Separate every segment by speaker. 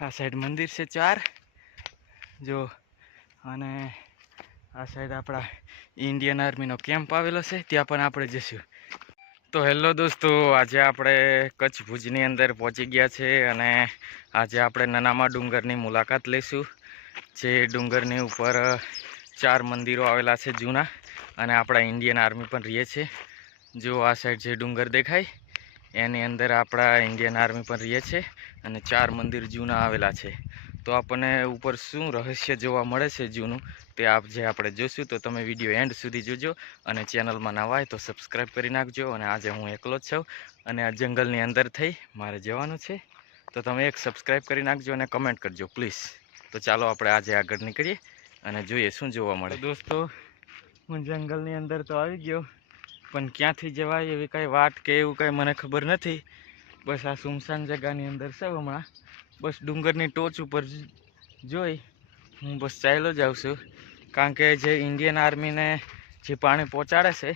Speaker 1: આ સાઈડ મંદિર છે ચાર. જો, અને આ સાઈડ આપણા ઇન્ડિયન આર્મીનો કેમ્પ આવેલો છે, ત્યાં પણ આપણે જઈશું. તો હેલો દોસ્તો, આજે આપણે કચ્છ ભુજની અંદર પહોંચી ગયા છે અને આજે આપણે નનામા ડુંગરની મુલાકાત લઈશું. જે ડુંગરની ઉપર ચાર મંદિરો આવેલા છે જૂના અને આપણા ઇન્ડિયન આર્મી પણ રહીએ છે. જો આ સાઈડ જે ડુંગર દેખાય એની અંદર આપણા ઇન્ડિયન આર્મી પણ રહીએ છે અને ચાર મંદિર જૂના આવેલા છે. તો આપણને ઉપર શું રહસ્ય જોવા મળે છે જૂનું તે આપ જે આપણે જોશું તો તમે વીડિયો એન્ડ સુધી જોજો અને ચેનલમાં નવા હોય તો સબસ્ક્રાઈબ કરી નાખજો અને આજે હું એકલો જ છું અને આ જંગલની અંદર થઈ મારે જવાનું છે. તો તમે એક સબસ્ક્રાઈબ કરી નાખજો અને કમેન્ટ કરજો પ્લીઝ. તો ચાલો આપણે આજે આગળ નીકળીએ અને જોઈએ શું જોવા મળે. દોસ્તો, હું જંગલની અંદર તો આવી ગયો. પણ ક્યાંથી જવાય એવી કાંઈ વાટ કે એવું કાંઈ મને ખબર નથી. બસ આ સુમસાન જગાની અંદર છે હમણાં બસ ડુંગરની ટોચ ઉપર જોઈ. હું બસ ચાલ્યો જાઉં છું. કારણ કે જે ઇન્ડિયન આર્મીને જે પાણી પહોંચાડે છે,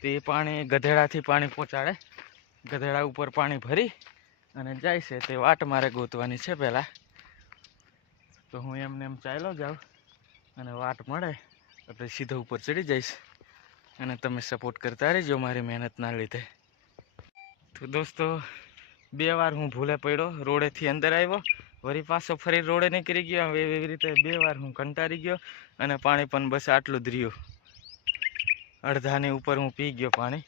Speaker 1: તે પાણી ગધેડાથી પાણી પહોંચાડે. ગધેડા ઉપર પાણી ભરી અને જાય છે. તે વાટ મારે ગોતવાની છે પહેલાં. તો હું એમને એમ ચાલ્યો જાઉં અને વાટ મળે, એટલે સીધો ઉપર ચડી જઈશ. અને તમે સપોર્ટ કરતા રહેજો મારી મહેનતના લીધે. તો દોસ્તો, બે વાર હું ભૂલે પડ્યો, રોડેથી અંદર આવ્યો. વળી પાછો ફરી રોડે નીકળી ગયો. હવે એવી રીતે બે વાર હું કંટાળી ગયો અને પાણી પણ બસ આટલું જ અડધાની ઉપર હું પી ગયો પાણી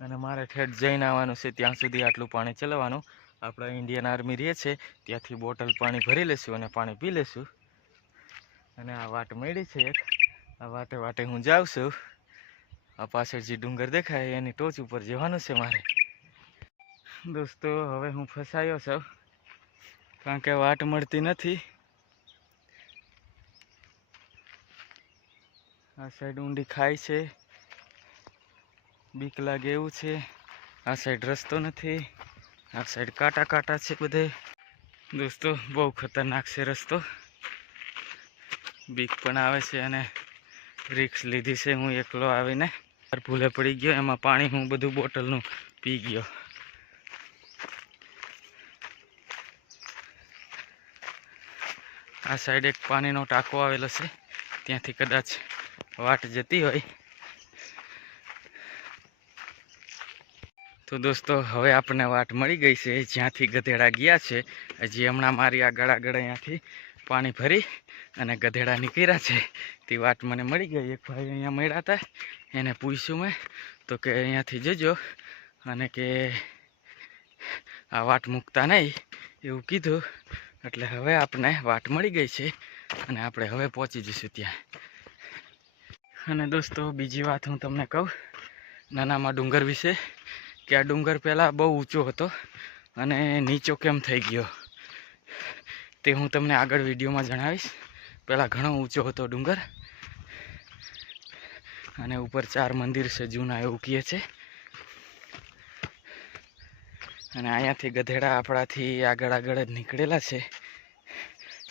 Speaker 1: અને મારે ઠેઠ જઈને આવવાનું છે. ત્યાં સુધી આટલું પાણી ચલાવવાનું. આપણા ઇન્ડિયન આર્મી રહે છે. ત્યાંથી બોટલ પાણી ભરી લેશું અને પાણી પી લેશું. અને આ વાટ મળી છે એક. આ વાટે વાટે હું જાઉં છું. આ પાછળ જે ડુંગર દેખાય, એની ટોચ ઉપર જવાનું છે મારે. દોસ્તો, હવે હું ફસાયો છું, કારણ કે વાટ મળતી નથી. આ સાઈડ ઊંડી ખાય છે, બીક લાગે એવું છે. આ સાઈડ રસ્તો નથી, આ સાઈડ કાંટા કાંટા છે બધે. દોસ્તો, બહુ ખતરનાક છે રસ્તો. બીક પણ આવે છે અને રિક્સ લીધી છે હું એકલો આવીને. ભૂલે પડી ગયો, એમાં પાણી હું બધું બોટલનું પી ગયો. આ સાઈડ એક પાણીનો ટાંકો આવેલો છે, ત્યાંથી કદાચ વાટ જતી હોય. તો દોસ્તો, હવે આપણને વાટ મળી ગઈ છે, જ્યાંથી ગધેડા ગયા છે, હજી હમણાં મારી આગળ આગળ અહીંયાથી પાણી ભરી અને ગધેડા નીકળ્યા છે. તે વાટ મને મળી ગઈ, એક ભાઈ અહીંયા મળ્યા હતા. એને પૂછ્યું મેં, તો કે અહીંયાથી જજો. અને કે આ વાટ મૂકતા નહીં, એવું કીધું. એટલે હવે આપણે વાટ મળી ગઈ છે, અને આપણે હવે પહોંચી જઈશું ત્યાં. અને દોસ્તો, બીજી વાત હું તમને કહું, નાનામાં ડુંગર વિશે, કે આ ડુંગર પહેલાં બહુ ઊંચો હતો, અને નીચો કેમ થઈ ગયો, તે હું તમને આગળ વિડીયોમાં જણાવીશ. પહેલાં ઘણો ઊંચો હતો ડુંગર અને ઉપર ચાર મંદિર છે, જૂના એવું કહે છે. અને અહીંયાથી ગધેડા આપણાથી આગળ આગળ જ નીકળેલા છે.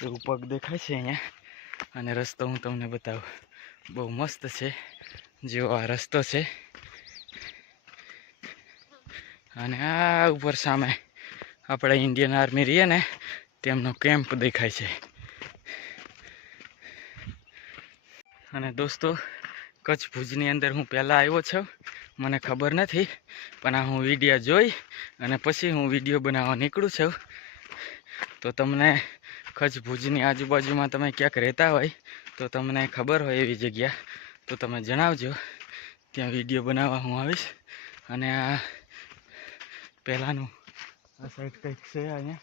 Speaker 1: એવું પગ દેખાય છે અહીંયા. અને રસ્તો હું તમને બતાવું. બહુ મસ્ત છે. જેવો આ રસ્તો છે. અને આ ઉપર સામે આપણે ઇન્ડિયન આર્મી રહીએ ને, તેમનો કેમ્પ દેખાય છે. અને દોસ્તો કચ્છ ભુજની અંદર હું પહેલાં આવ્યો છું. મને ખબર નથી, પણ આ હું વીડિયો જોઈ અને પછી હું વીડિયો બનાવવા નીકળું છું. તો તમને કચ્છ ભુજની આજુબાજુમાં તમે ક્યાંક રહેતા હોય, તો તમને ખબર હોય એવી જગ્યા, તો તમે જણાવજો. ત્યાં વીડિયો બનાવવા હું આવીશ. અને આ પહેલાંનું આ સાઈડ કંઈક છે અહીંયા.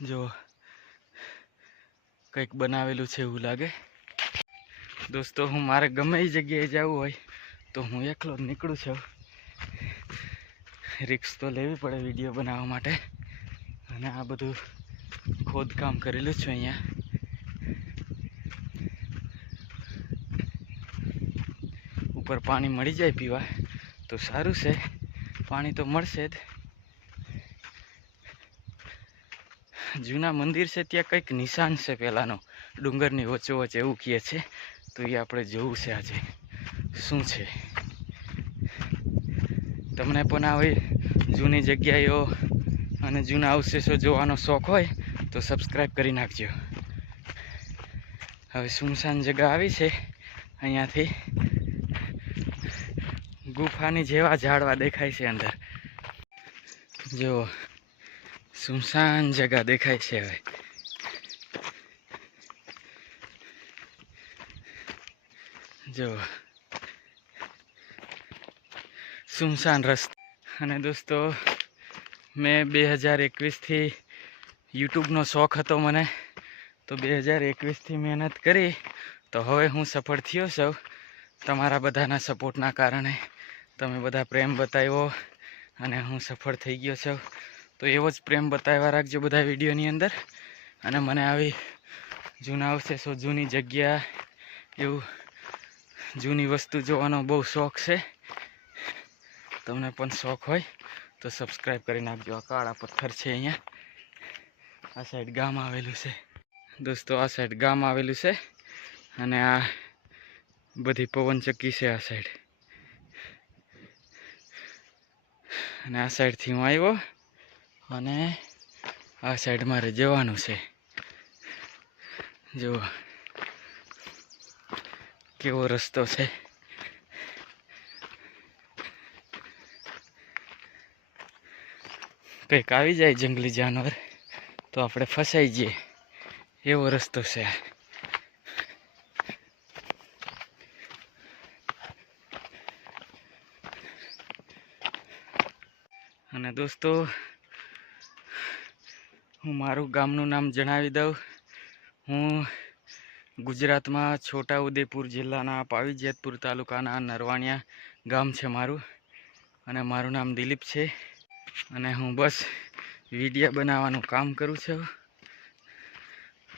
Speaker 1: જો કંઈક બનાવેલું છે એવું લાગે. દોસ્તો, હું મારે ગમે એ જગ્યાએ જવું હોય તો હું એકલો જ નીકળું છું. રિક્સ તો લેવી પડે વીડિયો બનાવવા માટે. અને આ બધું ખોદકામ કરેલું છું અહીંયા. ઉપર પાણી મળી જાય પીવા, તો સારું છે. પાણી તો મળશે જ. જૂના મંદિર છે, ત્યાં કંઈક નિશાન છે પહેલાંનો ડુંગરની વચ્ચો એવું કહે છે. તો એ આપણે જોવું છે આજે. શું છે? તમને પણ આવી જૂની જગ્યાઓ અને જૂના અવશેષો જોવાનો શોખ હોય તો સબસ્ક્રાઈબ કરી નાખજો. હવે સુમસાન જગા આવી છે. અહીંયાથી ગુફાની જેવા ઝાડવા દેખાય છે અંદર. જો સુમસાન જગા દેખાય છે હવે. જો. સુમસાન રસ્તો. અને દોસ્તો, મેં બે હજાર એકવીસથી યુટ્યુબનો શોખ હતો મને. તો બે હજાર એકવીસથી મહેનત કરી. તો હવે હું સફળ થયો છું. તમારા બધાના સપોર્ટના કારણે તમે બધા પ્રેમ બતાવ્યો અને હું સફળ થઈ ગયો છું. તો એવો જ પ્રેમ બતાવ્યા રાખજો બધા વિડીયોની અંદર. અને મને આવી જૂના અવશેષો, જૂની જગ્યા એવું જૂની વસ્તુ જોવાનો બહુ શોખ છે. તમને પણ શોખ હોય તો સબસ્ક્રાઈબ કરી નાખજો. આ કાળા પથ્થર છે અહીંયા. આ સાઈડ ગામ આવેલું છે. દોસ્તો, આ સાઈડ ગામ આવેલું છે અને આ બધી પવનચક્કી છે આ સાઈડ અને આ સાઈડથી હું આવ્યો અને આ સાઈડ મારે જવાનું છે. જુઓ. કેવો રસ્તો છે કંઈક આવી જાય જંગલી જાનવર તો આપણે ફસાઈ જઈએ એવો રસ્તો છે અને દોસ્તો હું મારું ગામનું નામ જણાવી દઉં હું ગુજરાતમાં છોટા ઉદેપુર જિલ્લાના પાવીજેતપુર તાલુકાના નરવાણિયા ગામ છે મારું. અને મારું નામ દિલીપ છે. અને હું બસ વિડીયા બનાવવાનું કામ કરું છું.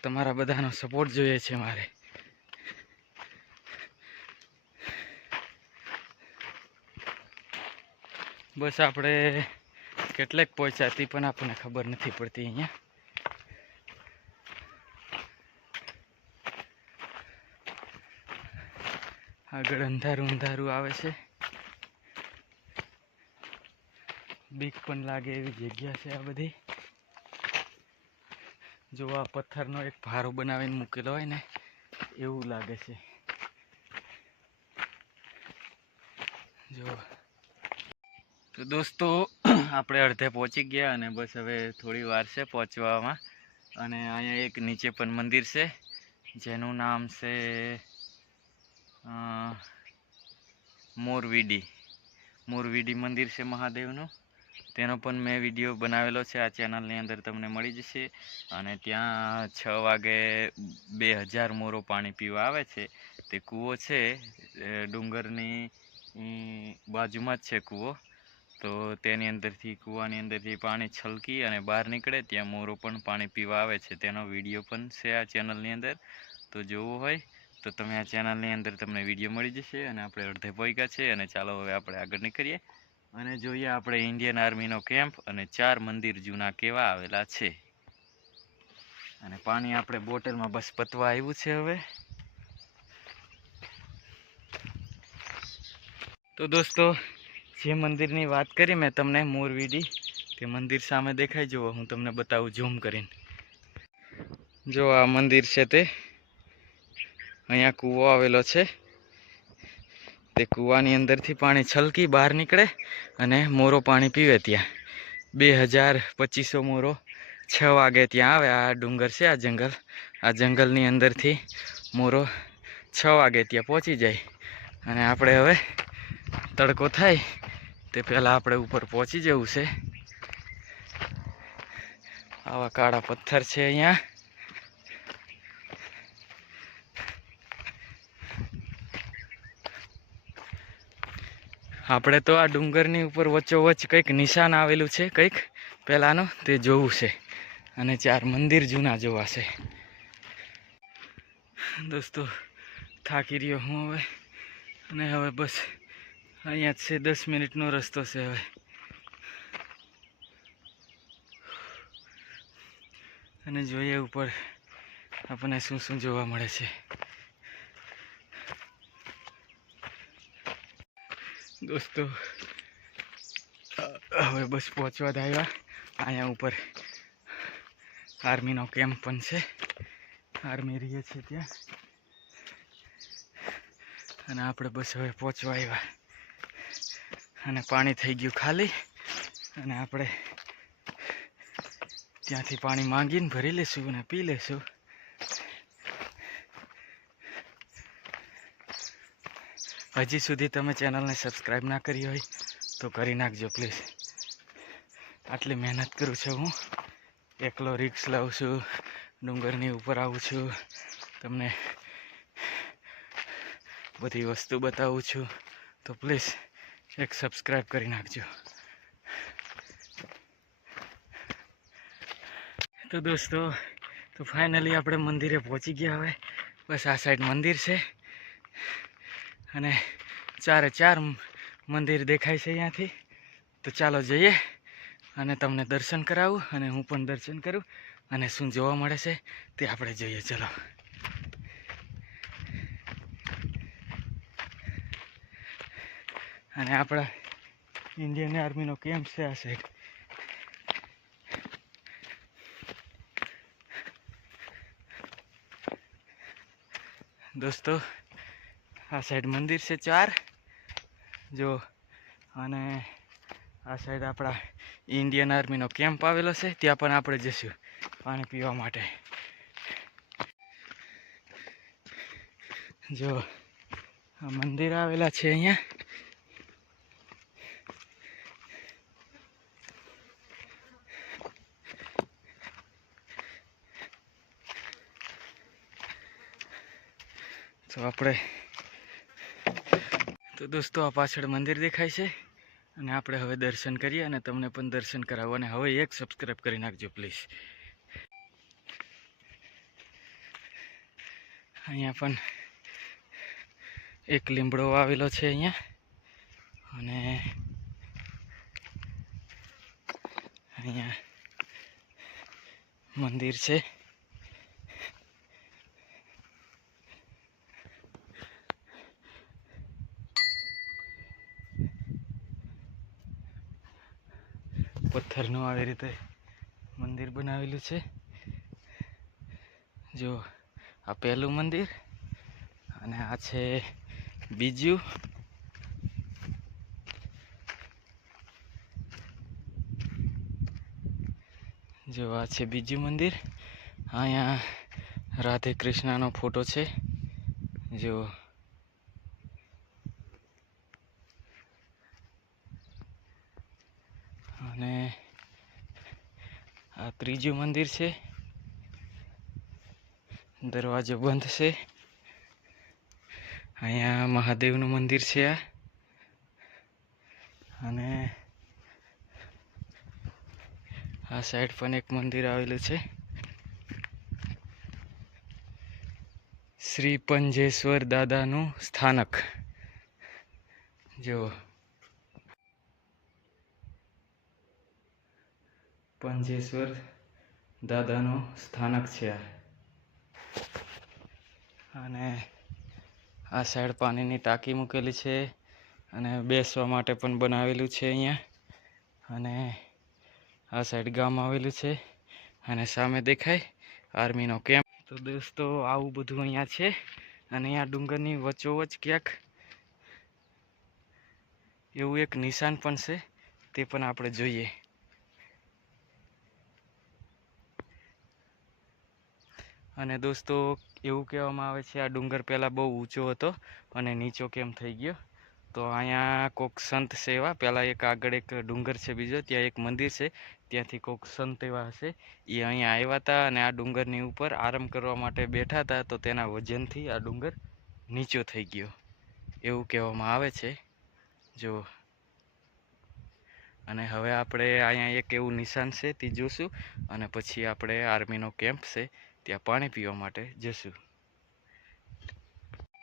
Speaker 1: તમારા બધાનો સપોર્ટ જોઈએ છે મારે. બસ આપણે કેટલેક પહોંચ્યા તે પણ આપણને ખબર નથી પડતી અહીંયા. આગળ અંધારું અંધારું આવે છે. બીક પણ લાગે એવી જગ્યા છે આ બધી. જો આ પથ્થરનો એક ભારો બનાવીને મૂકેલો હોય ને, એવું લાગે છે. જો. તો દોસ્તો, આપણે અડધે પહોંચી ગયા અને બસ હવે થોડી વાર છે પહોંચવામાં. અને અહીંયા એક નીચે પણ મંદિર છે, જેનું નામ છે મોરવીડી. મોરવીડી મંદિર છે મહાદેવનું. તેનો પણ મેં વીડિયો બનાવેલો છે આ ચેનલની અંદર તમને મળી જશે. અને ત્યાં છ વાગે બે હજાર મોરો પાણી પીવા આવે છે. તે કૂવો છે ડુંગરની બાજુમાં જ છે કૂવો. તો તેની અંદરથી, કૂવાની અંદરથી પાણી છલકી અને બહાર નીકળે ત્યાં મોરો પણ પાણી પીવા આવે છે. તેનો વીડિયો પણ છે આ ચેનલની અંદર. તો જોવો હોય. તો તમે આ ચેનલની અંદર તમને વીડિયો મળી જશે અને આપણે અડધે પહોંચ્યા છે અને ચાલો હવે આપણે આગળ નીકળીએ. અને જોઈએ આપણે ઇન્ડિયન આર્મીનો કેમ્પ અને ચાર મંદિર જૂના કેવા આવેલા છે. અને પાણી આપણે બોટલમાં બસ પતવા આવ્યું છે હવે. તો દોસ્તો, જે મંદિરની વાત કરી મેં તમને મોરવીડી તે મંદિર સામે દેખાય. જુઓ, હું તમને બતાવું, ઝૂમ કરીને. જો આ મંદિર છે તે. અહીંયા કૂવો આવેલો છે. તે કૂવાની અંદરથી પાણી છલકી બહાર નીકળે અને મોરો પાણી પીવે ત્યાં. બે હજાર પચીસો મોરો છ વાગે ત્યાં આવે. આ ડુંગર છે, આ જંગલ. આ જંગલની અંદરથી મોરો છ વાગે ત્યાં પહોંચી જાય. અને આપણે હવે તડકો થાય તે પહેલાં આપણે ઉપર પહોંચી જવું છે. આવા કાળા પથ્થર છે અહીંયા. આપણે તો આ ડુંગરની ઉપર વચ્ચોવચ્ચ કંઈક નિશાન આવેલું છે, કંઈક? પહેલાંનું તે જોવું છે. અને ચાર મંદિર જૂના જોવા છે. દોસ્તો, થાકી રહ્યો હું હવે. અને હવે બસ, અહીંયા છે, દસ મિનિટનો રસ્તો છે હવે. અને જોઈએ ઉપર આપણને શું શું જોવા મળે છે. દોસ્તો, હવે બસ પહોંચવા જ આવ્યા. અહીંયા ઉપર આર્મીનો કેમ્પ પણ છે. આર્મી રહીએ છીએ ત્યાં. અને આપણે બસ હવે પહોંચવા આવ્યા. અને પાણી થઈ ગયું ખાલી. અને આપણે ત્યાંથી પાણી માંગીને ભરી લેશું અને પી લેશું. હજી સુધી તમે ચેનલને સબસ્ક્રાઈબ ના કરી હોય તો કરી નાખજો, પ્લીઝ. આટલી મહેનત કરું છું હું. એકલો રિક્સ લાવું છું, ડુંગરની ઉપર આવું છું, તમને બધી વસ્તુ બતાવું છું. તો પ્લીઝ, એક સબસ્ક્રાઈબ કરી નાખજો. તો દોસ્તો, તો ફાઇનલી આપણે મંદિરે પહોંચી ગયા હવે. બસ આ સાઈડ મંદિર છે. અને ચારે ચાર મંદિર દેખાય છે અહીંયાથી. તો ચાલો જઈએ અને તમને દર્શન કરાવું અને હું પણ દર્શન કરું અને શું જોવા મળે છે તે આપણે જોઈએ. ચલો. અને આપણા ઇન્ડિયન આર્મીનો કેમ્પ છે આ સાઈડ દોસ્તો આ સાઈડ મંદિર છે ચાર. જો, અને આ સાઈડ આપણા ઇન્ડિયન આર્મીનો કેમ્પ આવેલો છે, ત્યાં પણ આપણે જઈશું પાણી પીવા માટે. જો, આ મંદિર આવેલા છે અહીંયા. તો આપણે તો દોસ્તો, આ પાછળ મંદિર દેખાય છે અને આપણે હવે દર્શન કરીએ અને તમને પણ દર્શન કરાવો અને હવે એક સબસ્ક્રાઈબ કરી નાખજો પ્લીઝ અહીંયા પણ એક લીમડો આવેલો છે અહીંયા અને અહીંયા મંદિર છે. પથ્થરનું આવી રીતે મંદિર બનાવેલું છે. જો, આ પહેલું મંદિર અને આ છે બીજું. જો, આ છે બીજું મંદિર. અહીંયા રાધે કૃષ્ણનો ફોટો છે. જો અને આ ત્રીજું મંદિર છે. દરવાજો બંધ છે. અહીંયા મહાદેવનું મંદિર છે આ. અને આ સાઈડ પણ એક મંદિર આવેલું છે. શ્રી પંજેશ્વર દાદાનું સ્થાનક. જો પંજેશ્વર દાદાનું સ્થાનક છે અને આ સાઈડ પાણીની ટાંકી મૂકેલી છે અને બેસવા માટે પણ બનાવેલું છે અહીંયા. અને આ સાઈડ ગામ આવેલું છે અને સામે દેખાય આર્મીનો કેમ્પ. તો દોસ્તો, આવું બધું અહીંયા છે અને અહીંયા ડુંગરની વચ્ચોવચ ક્યાંક એવું એક નિશાન પણ છે તે પણ આપણે જોઈએ. અને દોસ્તો, એવું કહેવામાં આવે છે, આ ડુંગર પહેલાં બહુ ઊંચો હતો અને નીચો કેમ થઈ ગયો? તો અહીંયા કોક સંત સેવા પહેલાં એક આગળ એક ડુંગર છે બીજો, ત્યાં એક મંદિર છે, ત્યાંથી કોક સંત એવા હશે, એ અહીંયા આવ્યા હતા અને આ ડુંગરની ઉપર આરામ કરવા માટે બેઠા હતા, તો તેના વજનથી આ ડુંગર નીચો થઈ ગયો. એવું કહેવામાં આવે છે. જો. અને હવે આપણે અહીંયા એક એવું નિશાન છે, તે જોશું, અને પછી આપણે આર્મીનો કેમ્પ છે ત્યાં પાણી પીવા માટે જશું.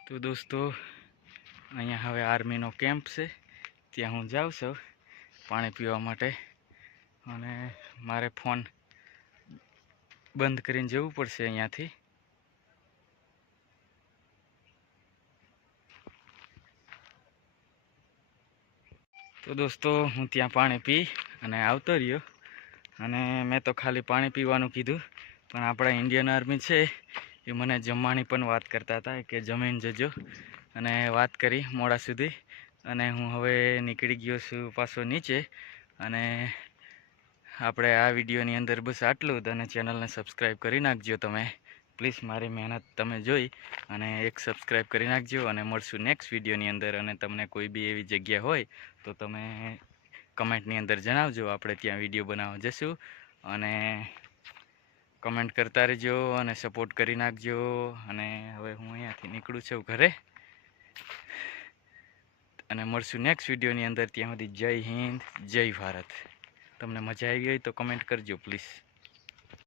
Speaker 1: તો દોસ્તો, અહીંયા હવે આર્મીનો કેમ્પ છે. ત્યાં હું જાઉં છું પાણી પીવા માટે. અને મારે ફોન બંધ કરીને જવું પડશે અહીંયાથી. તો દોસ્તો, હું ત્યાં પાણી પી અને આવતો રહ્યો. અને મેં તો ખાલી પાણી પીવાનું કીધું. પણ આપણા ઇન્ડિયન આર્મી છે, એ મને જમવાની પણ વાત કરતા હતા કે જમીન જજો. અને વાત કરી મોડા સુધી, અને હું હવે નીકળી ગયો છું પાછો નીચે. અને આપણે આ વિડીયોની અંદર બસ આટલું જ, અને ચેનલને સબસ્ક્રાઈબ કરી નાખજો તમે. પ્લીઝ મારી મહેનત તમે જોઈ, અને એક સબસ્ક્રાઈબ કરી નાખજો, અને મળશું નેક્સ્ટ વિડીયોની અંદર. અને તમને કોઈ બી એવી જગ્યા હોય, તો તમે કમેન્ટની અંદર જણાવજો. આપણે ત્યાં વીડિયો બનાવવા જશું. અને કમેન્ટ કરતા રહેજો અને સપોર્ટ કરી નાખજો. અને હવે હું અહીંયાથી નીકળું છું ઘરે. અને મળશું નેક્સ્ટ વિડીયોની અંદર. ત્યાં સુધી જય હિન્દ, જય ભારત. તમને મજા આવી હોય તો કમેન્ટ કરજો, પ્લીઝ.